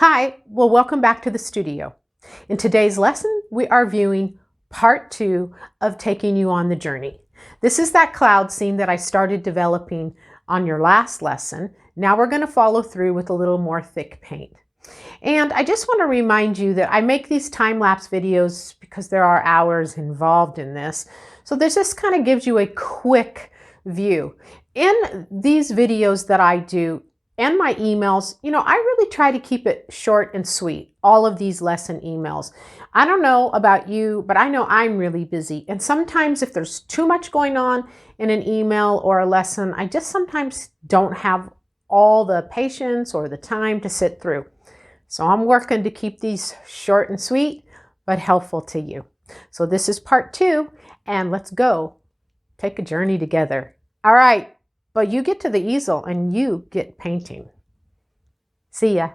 Hi, well, welcome back to the studio. In today's lesson, we are viewing part 2 of Taking You on the Journey. This is that cloud scene that I started developing on your last lesson. Now we're going to follow through with a little more thick paint. And I just want to remind you that I make these time-lapse videos because there are hours involved in this. So this just kind of gives you a quick view. In these videos that I do, and my emails, I really try to keep it short and sweet, all of these lesson emails. I don't know about you, but I know I'm really busy. And sometimes if there's too much going on in an email or a lesson, I just sometimes don't have all the patience or the time to sit through. So I'm working to keep these short and sweet, but helpful to you. So this is part 2, and let's go take a journey together. All right. But you get to the easel and you get painting. See ya.